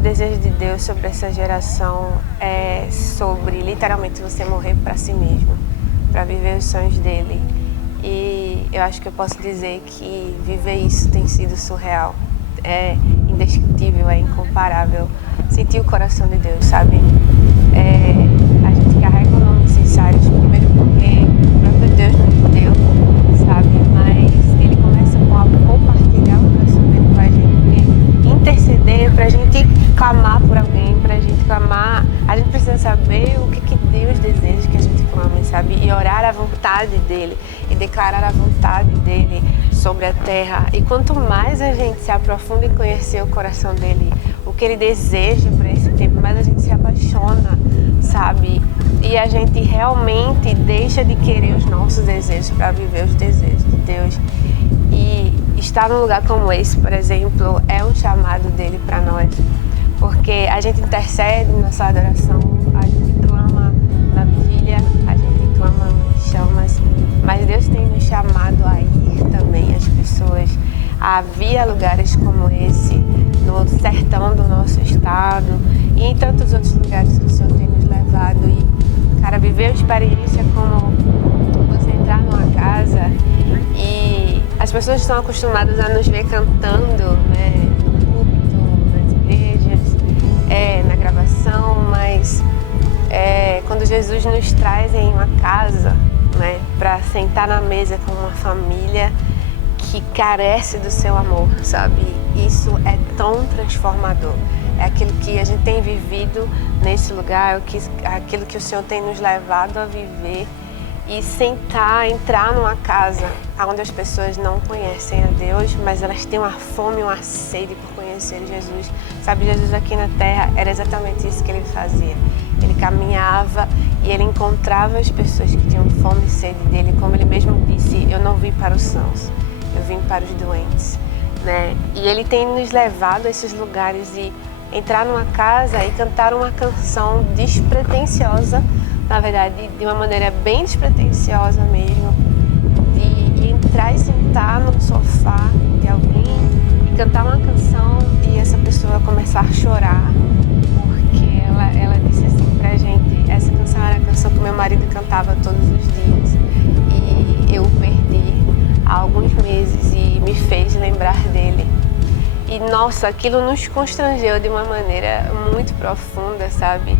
desejo de Deus sobre essa geração é sobre, literalmente, você morrer para si mesmo, para viver os sonhos dele. E eu acho que eu posso dizer que viver isso tem sido surreal. É indescritível, é incomparável. Sentir o coração de Deus, sabe? A gente carrega o nome necessário, primeiro porque o próprio Deus nos deu, sabe? Mas ele começa a compartilhar o coração dele com a gente, interceder, pra gente clamar por alguém, pra gente clamar. A gente precisa saber o que Deus deseja que a gente clame, sabe? E orar a vontade dele e declarar a vontade dele sobre a terra. E quanto mais a gente se aprofunda em conhecer o coração dele, o que ele deseja para esse tempo, mais a gente se apaixona, sabe? E a gente realmente deixa de querer os nossos desejos para viver os desejos de Deus. E estar num lugar como esse, por exemplo, é um chamado dele para nós. Porque a gente intercede na nossa adoração, a gente clama na vigília, a gente clama nas chamas, mas Deus tem nos chamado a ir também as pessoas, a vir a lugares como esse, no sertão do nosso estado e em tantos outros lugares que o Senhor tem nos levado. E, cara, viver uma experiência como você entrar numa casa e as pessoas estão acostumadas a nos ver cantando, né, no púlpito, nas igrejas, na gravação, mas quando Jesus nos traz em uma casa, né, para sentar na mesa com uma família que carece do seu amor, sabe? Isso é tão transformador. É aquilo que a gente tem vivido nesse lugar, aquilo que o Senhor tem nos levado a viver e sentar, entrar numa casa onde as pessoas não conhecem a Deus, mas elas têm uma fome, uma sede por conhecer Jesus. Sabe, Jesus aqui na terra era exatamente isso que ele fazia. Ele caminhava e ele encontrava as pessoas que tinham fome e sede dele. Como ele mesmo disse, eu não vim para os sãos, eu vim para os doentes, né? E ele tem nos levado a esses lugares e entrar numa casa e cantar uma canção despretensiosa, na verdade, de uma maneira bem despretensiosa mesmo, de entrar e sentar no sofá de alguém e cantar uma canção e essa pessoa começar a chorar, porque ela disse assim pra gente, essa canção era a canção que meu marido cantava todos os dias e eu o perdi há alguns meses e me fez lembrar dele. E nossa, aquilo nos constrangeu de uma maneira muito profunda, sabe?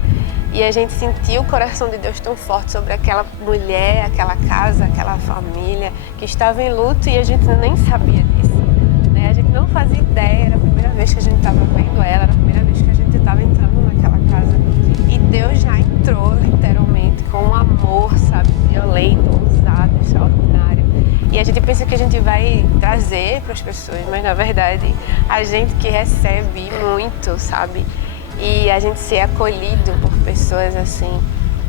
E a gente sentiu o coração de Deus tão forte sobre aquela mulher, aquela casa, aquela família que estava em luto e a gente nem sabia disso, né? A gente não fazia ideia, era a primeira vez que a gente estava vendo ela, era a primeira vez que a gente estava entrando naquela casa. E Deus já entrou, literalmente, com um amor, sabe? Violento, ousado, extraordinário. E a gente pensa que a gente vai trazer para as pessoas, mas na verdade a gente que recebe muito, sabe? E a gente ser acolhido por pessoas assim,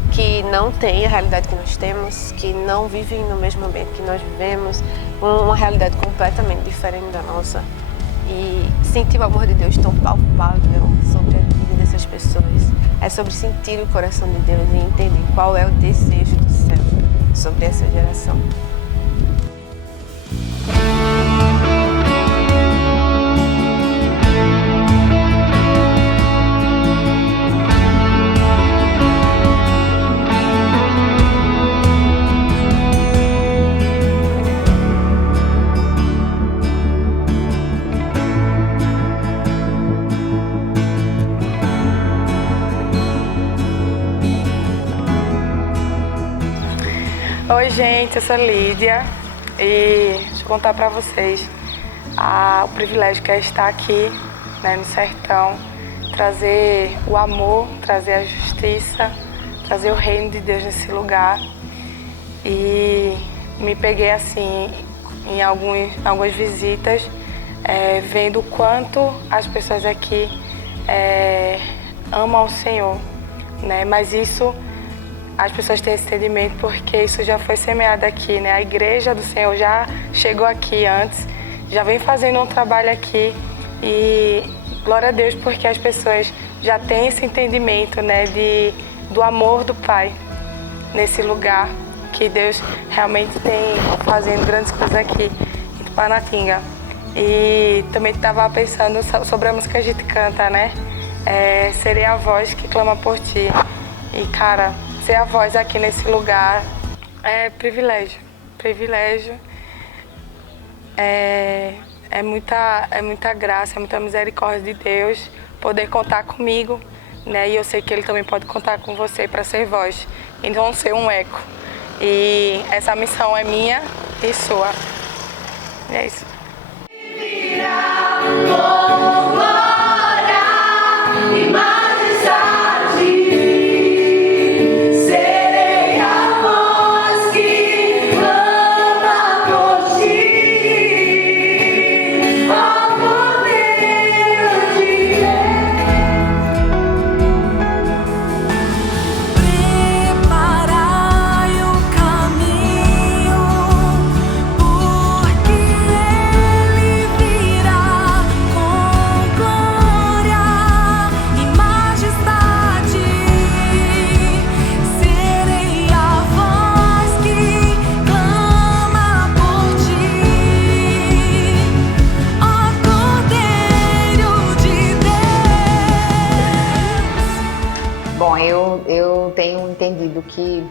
que não têm a realidade que nós temos, que não vivem no mesmo ambiente que nós vivemos, uma realidade completamente diferente da nossa. E sentir o amor de Deus tão palpável sobre a vida dessas pessoas. É sobre sentir o coração de Deus e entender qual é o desejo do céu sobre essa geração. Oi gente, eu sou Lídia e deixa eu contar pra vocês o privilégio que é estar aqui, né, no sertão, trazer o amor, trazer a justiça, trazer o reino de Deus nesse lugar. E me peguei assim em algumas visitas, vendo o quanto as pessoas aqui amam o Senhor, né? Mas isso, as pessoas têm esse entendimento porque isso já foi semeado aqui, né? A igreja do Senhor já chegou aqui antes, já vem fazendo um trabalho aqui e glória a Deus porque as pessoas já têm esse entendimento, né, do amor do Pai nesse lugar, que Deus realmente tem fazendo grandes coisas aqui em Tupanatinga. E também estava pensando sobre a música que a gente canta, né? serei a voz que clama por ti. E, cara, ser a voz aqui nesse lugar é privilégio. Privilégio. É muita graça, é muita misericórdia de Deus poder contar comigo, né? E eu sei que Ele também pode contar com você para ser voz e não ser um eco. E essa missão é minha e sua. E é isso. Bom, eu tenho entendido que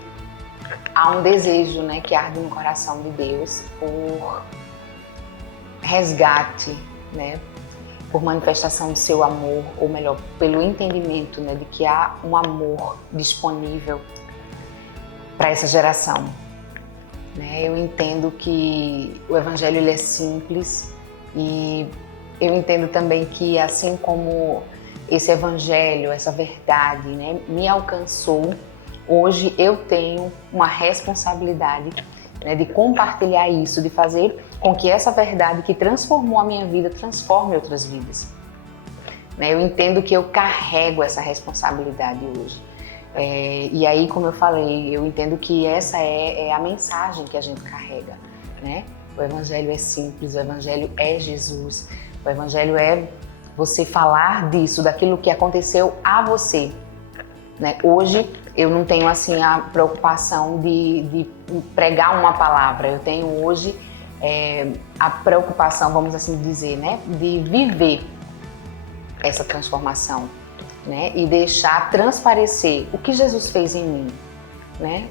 há um desejo, né, que arde no coração de Deus por resgate, né, por manifestação do seu amor, ou melhor, pelo entendimento, né, de que há um amor disponível para essa geração. Né? Eu entendo que o Evangelho ele é simples e eu entendo também que assim como esse Evangelho, essa verdade, né, me alcançou, hoje eu tenho uma responsabilidade, né, de compartilhar isso, de fazer com que essa verdade que transformou a minha vida transforme outras vidas. Né? Eu entendo que eu carrego essa responsabilidade hoje. E aí, como eu falei, eu entendo que essa é a mensagem que a gente carrega. Né? O Evangelho é simples, o Evangelho é Jesus, o Evangelho é você falar disso, daquilo que aconteceu a você. Né? Hoje eu não tenho assim a preocupação de pregar uma palavra, eu tenho hoje a preocupação, vamos assim dizer, né? De viver essa transformação, né? E deixar transparecer o que Jesus fez em mim, né?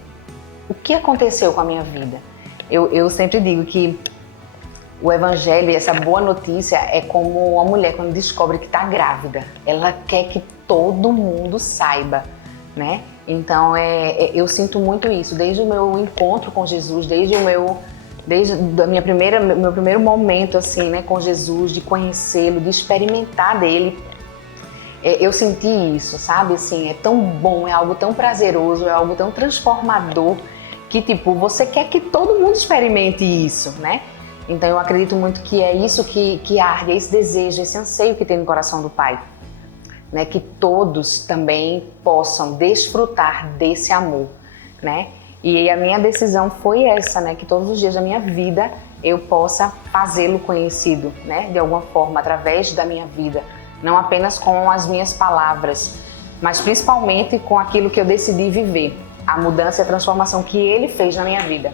O que aconteceu com a minha vida. Eu sempre digo que o Evangelho, essa boa notícia, é como uma mulher quando descobre que está grávida. Ela quer que todo mundo saiba, né? Então, eu sinto muito isso. Desde o meu encontro com Jesus, desde o meu primeiro momento assim, né, com Jesus, de conhecê-lo, de experimentar dele, eu senti isso, sabe? Assim, é tão bom, é algo tão prazeroso, é algo tão transformador, que tipo, você quer que todo mundo experimente isso, né? Então eu acredito muito que é isso que arde, é esse desejo, esse anseio que tem no coração do Pai. Né? Que todos também possam desfrutar desse amor. Né? E a minha decisão foi essa, né? Que todos os dias da minha vida eu possa fazê-lo conhecido, né? De alguma forma, através da minha vida. Não apenas com as minhas palavras, mas principalmente com aquilo que eu decidi viver. A mudança e a transformação que Ele fez na minha vida.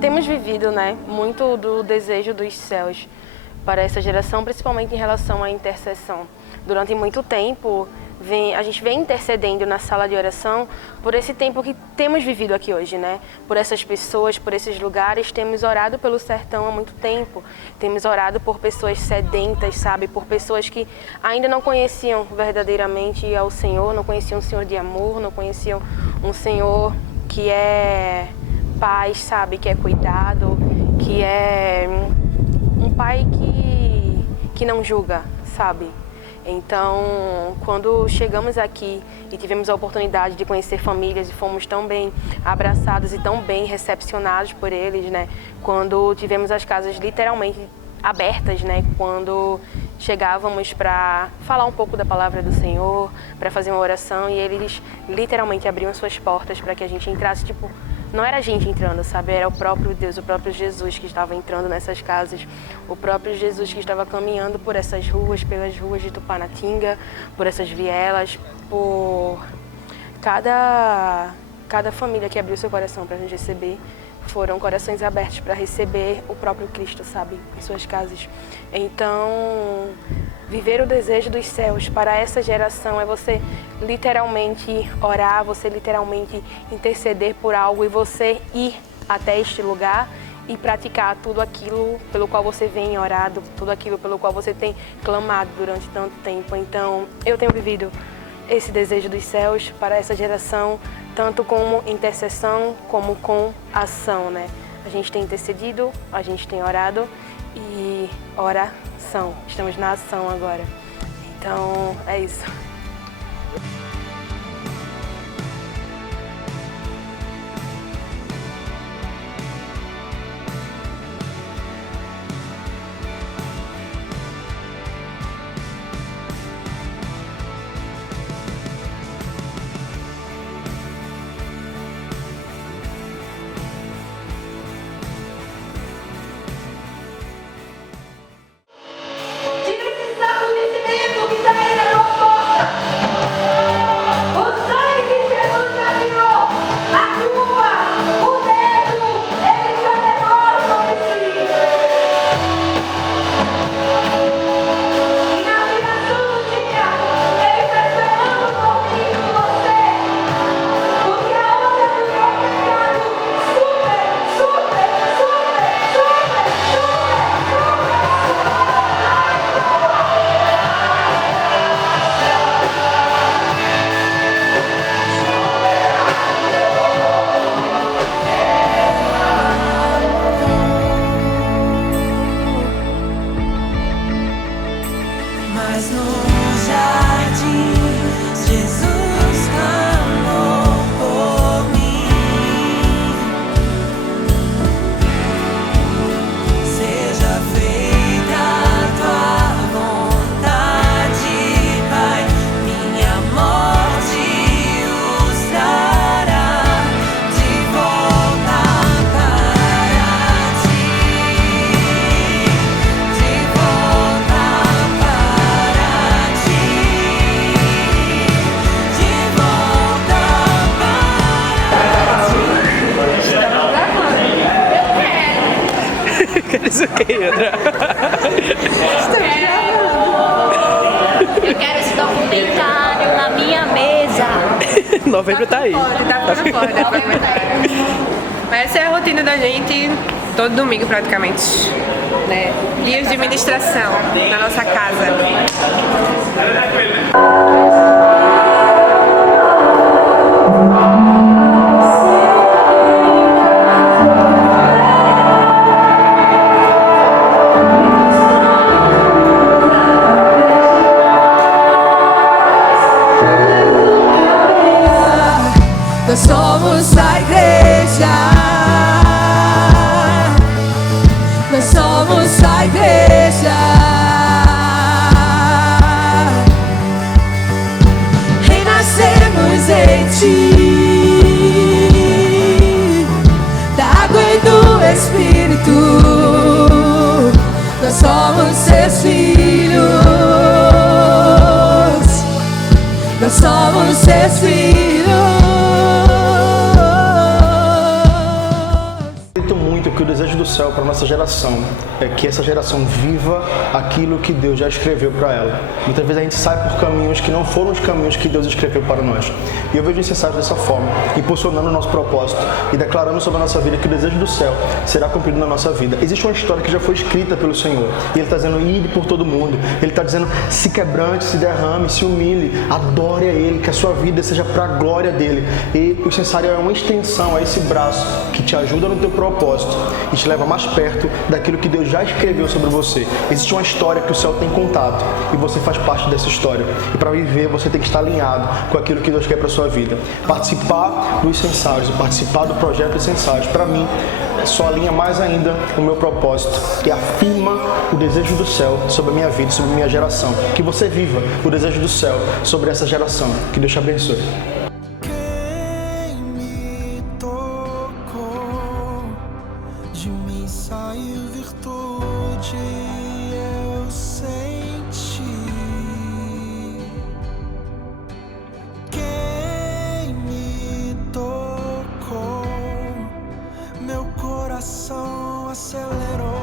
Temos vivido, né, muito do desejo dos céus para essa geração, principalmente em relação à intercessão. Durante muito tempo, a gente vem intercedendo na sala de oração por esse tempo que temos vivido aqui hoje, né? Por essas pessoas, por esses lugares, temos orado pelo sertão há muito tempo. Temos orado por pessoas sedentas, sabe? Por pessoas que ainda não conheciam verdadeiramente ao Senhor, não conheciam um Senhor de amor, não conheciam um Senhor que é paz, sabe? Que é cuidado, que é um pai que não julga, sabe? Então, quando chegamos aqui e tivemos a oportunidade de conhecer famílias e fomos tão bem abraçados e tão bem recepcionados por eles, né? Quando tivemos as casas literalmente abertas, né? Quando chegávamos para falar um pouco da palavra do Senhor, para fazer uma oração, e eles literalmente abriam suas portas para que a gente entrasse, tipo, não era a gente entrando, sabe? Era o próprio Deus, o próprio Jesus que estava entrando nessas casas, o próprio Jesus que estava caminhando por essas ruas, pelas ruas de Tupanatinga, por essas vielas, por cada família que abriu seu coração para nos receber. Foram corações abertos para receber o próprio Cristo, sabe, em suas casas. Então, viver o desejo dos céus para essa geração é você literalmente orar, você literalmente interceder por algo e você ir até este lugar e praticar tudo aquilo pelo qual você vem orado, tudo aquilo pelo qual você tem clamado durante tanto tempo. Então, eu tenho vivido esse desejo dos céus para essa geração, tanto como intercessão, como com ação, né? A gente tem intercedido, a gente tem orado e oração. Estamos na ação agora. Então, é isso. Isso aqui, André. Eu quero esse documentário na minha mesa. Novembro tá aí. Tá ficando fora, Mas essa é a rotina da gente todo domingo praticamente, né? Dias de ministração na nossa casa. Nós somos a igreja. Nós somos a igreja. Renascemos em ti, da água e do Espírito. Nós somos seus filhos. Nós somos seus filhos. Que o desejo do céu para a nossa geração é que essa geração viva aquilo que Deus já escreveu para ela. Muitas vezes a gente sai por caminhos que não foram os caminhos que Deus escreveu para nós. E eu vejo necessário dessa forma, impulsionando o nosso propósito e declarando sobre a nossa vida que o desejo do céu será cumprido na nossa vida. Existe uma história que já foi escrita pelo Senhor. E Ele está dizendo, ide por todo mundo. Ele está dizendo, se quebrante, se derrame, se humilhe, adore a Ele, que a sua vida seja para a glória dele. E o Censário é uma extensão a esse braço que te ajuda no teu propósito e te leva mais perto daquilo que Deus já escreveu sobre você. Existe uma história que o céu tem contado e você faz parte dessa história. E para viver, você tem que estar alinhado com aquilo que Deus quer para a sua vida. Participar dos Sensários, participar do projeto Sensários, para mim, só alinha mais ainda o meu propósito e afirma o desejo do céu sobre a minha vida, sobre a minha geração. Que você viva o desejo do céu sobre essa geração. Que Deus te abençoe. Quem me tocou, de mim saiu virtude, eu senti. Quem me tocou, meu coração acelerou.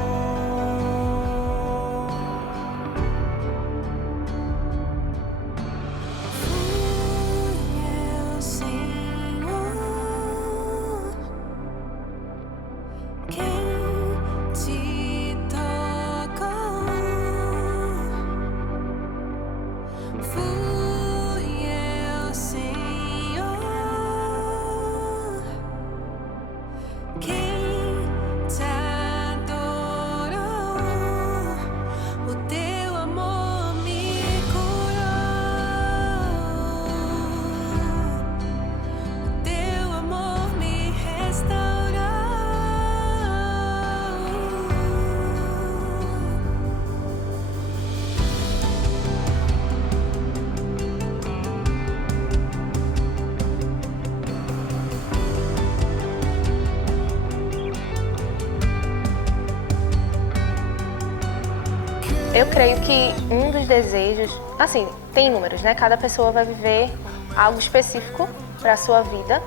Eu creio que um dos desejos, assim, tem números, né? Cada pessoa vai viver algo específico para a sua vida.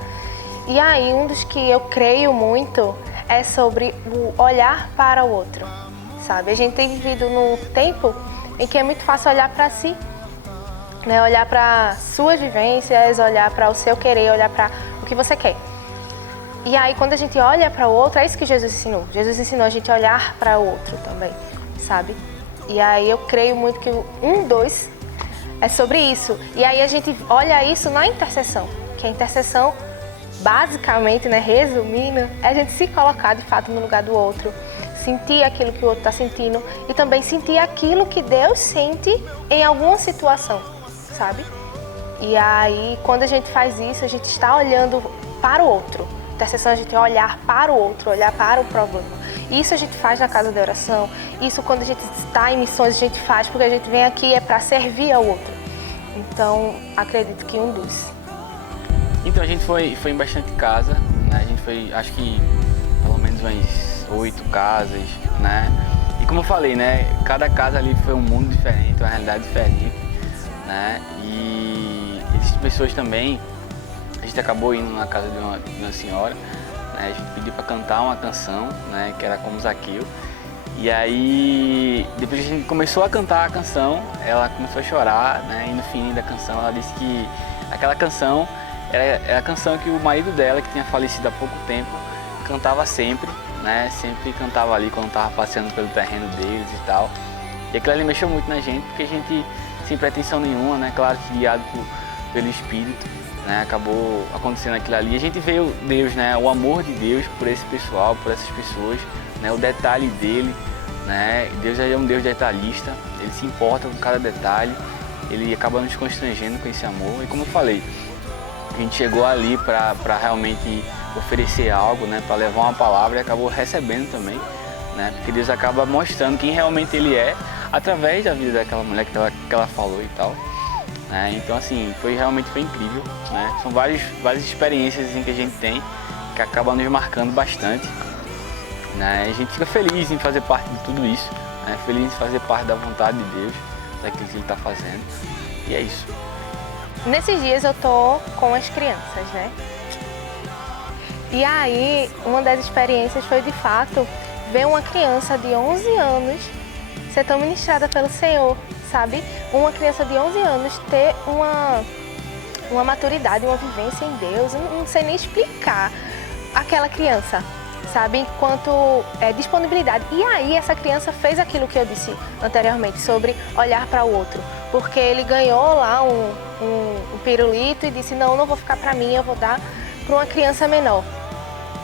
E aí, um dos que eu creio muito é sobre o olhar para o outro, sabe? A gente tem vivido num tempo em que é muito fácil olhar para si, né? Olhar para suas vivências, olhar para o seu querer, olhar para o que você quer. E aí, quando a gente olha para o outro, é isso que Jesus ensinou. Jesus ensinou a gente a olhar para o outro também, sabe? E aí eu creio muito que o 1-2 é sobre isso. E aí a gente olha isso na intercessão, que a intercessão, basicamente, né, resumindo, é a gente se colocar de fato no lugar do outro, sentir aquilo que o outro está sentindo e também sentir aquilo que Deus sente em alguma situação, sabe? E aí, quando a gente faz isso, a gente está olhando para o outro. Intercessão é a gente olhar para o outro, olhar para o problema. Isso a gente faz na casa de oração, isso quando a gente está em missões a gente faz, porque a gente vem aqui é para servir ao outro. Então, acredito que 1-2. Então a gente foi em bastante casa, né? A gente foi, acho que pelo menos umas 8 casas, né? E como eu falei, né? Cada casa ali foi um mundo diferente, uma realidade diferente, né? E existem pessoas também, a gente acabou indo na casa de uma senhora, né? A gente pediu para cantar uma canção, né? Que era como Zaqueu. E aí, depois que a gente começou a cantar a canção, ela começou a chorar, né? E no fim da canção ela disse que aquela canção era a canção que o marido dela, que tinha falecido há pouco tempo, cantava sempre, né? Sempre cantava ali quando estava passeando pelo terreno deles e tal. E aquilo ali mexeu muito na gente, porque a gente, sem pretensão nenhuma, né? Claro que guiado pelo Espírito, né? Acabou acontecendo aquilo ali. A gente veio Deus, né? O amor de Deus por esse pessoal, por essas pessoas, né? O detalhe dele, né? Deus é um Deus detalhista, ele se importa com cada detalhe, ele acaba nos constrangendo com esse amor. E como eu falei, a gente chegou ali para realmente oferecer algo, né? Para levar uma palavra e acabou recebendo também, né? Porque Deus acaba mostrando quem realmente ele é através da vida daquela mulher que ela falou e tal. Então assim, realmente foi incrível, né? São várias experiências assim, que a gente tem que acabam nos marcando bastante, né? A gente fica feliz em fazer parte de tudo isso, né? Feliz em fazer parte da vontade de Deus, daquilo que Ele está fazendo, e é isso. Nesses dias eu tô com as crianças, né? E aí, uma das experiências foi de fato ver uma criança de 11 anos ser tão ministrada pelo Senhor, sabe? Uma criança de 11 anos ter uma maturidade, uma vivência em Deus, eu não sei nem explicar aquela criança, sabe? Enquanto disponibilidade. E aí essa criança fez aquilo que eu disse anteriormente, sobre olhar para o outro. Porque ele ganhou lá um pirulito e disse, não vou ficar para mim, eu vou dar para uma criança menor.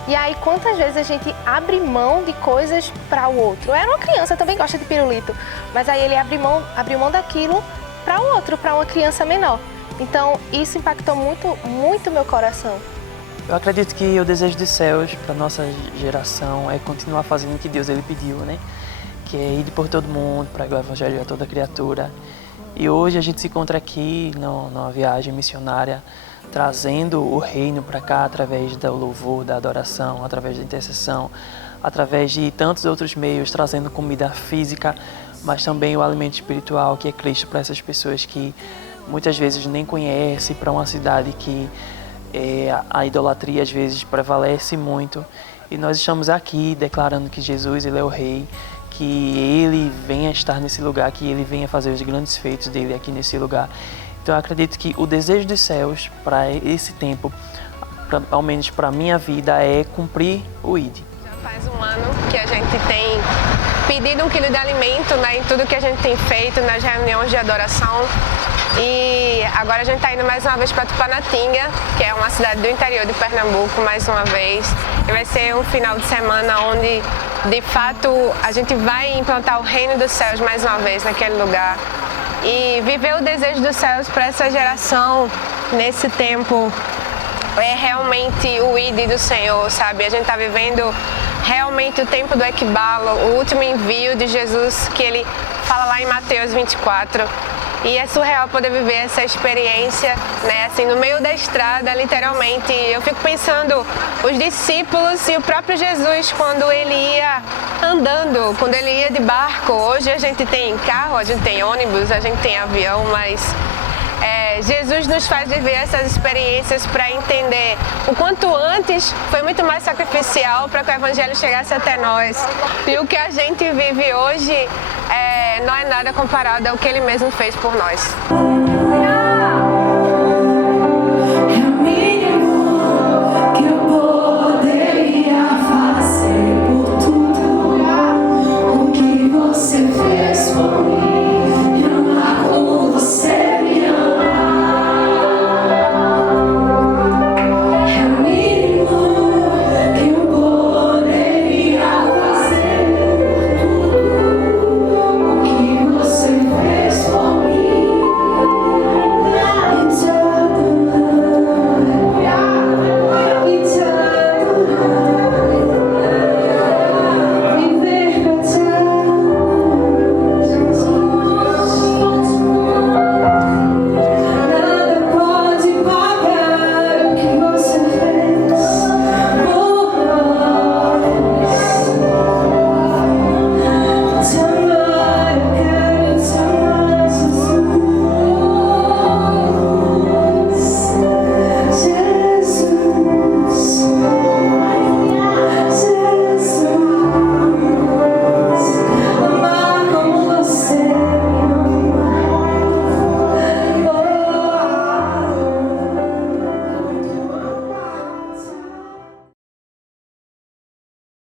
E aí, quantas vezes a gente abre mão de coisas para o outro? Eu era uma criança, também gosta de pirulito, mas aí ele abriu mão daquilo para o outro, para uma criança menor. Então, isso impactou muito meu coração. Eu acredito que o desejo dos céus para nossa geração é continuar fazendo o que Deus ele pediu, né? Que é ir por todo mundo, pregar o evangelho a toda criatura. E hoje a gente se encontra aqui numa viagem missionária, trazendo o reino para cá através do louvor, da adoração, através da intercessão, através de tantos outros meios, trazendo comida física, mas também o alimento espiritual, que é Cristo, para essas pessoas que muitas vezes nem conhecem, para uma cidade que a idolatria às vezes prevalece muito. E nós estamos aqui declarando que Jesus ele é o Rei, que Ele venha estar nesse lugar, que Ele venha fazer os grandes feitos dEle aqui nesse lugar. Então eu acredito que o desejo dos céus para esse tempo, ao menos para a minha vida, é cumprir o ID. Já faz um ano que a gente tem pedido 1 quilo de alimento, né, em tudo que a gente tem feito nas reuniões de adoração. E agora a gente está indo mais uma vez para Tupanatinga, que é uma cidade do interior de Pernambuco, mais uma vez. E vai ser um final de semana onde, de fato, a gente vai implantar o reino dos céus mais uma vez naquele lugar. E viver o desejo dos céus para essa geração, nesse tempo, é realmente o ID do Senhor, sabe? A gente está vivendo realmente o tempo do Equibalo, o último envio de Jesus, que ele fala lá em Mateus 24. E é surreal poder viver essa experiência, né? Assim, no meio da estrada, literalmente. Eu fico pensando, os discípulos e o próprio Jesus, quando ele ia andando, quando ele ia de barco. Hoje a gente tem carro, a gente tem ônibus, a gente tem avião, mas Jesus nos faz viver essas experiências para entender o quanto antes foi muito mais sacrificial para que o Evangelho chegasse até nós. E o que a gente vive hoje não é nada comparado ao que Ele mesmo fez por nós.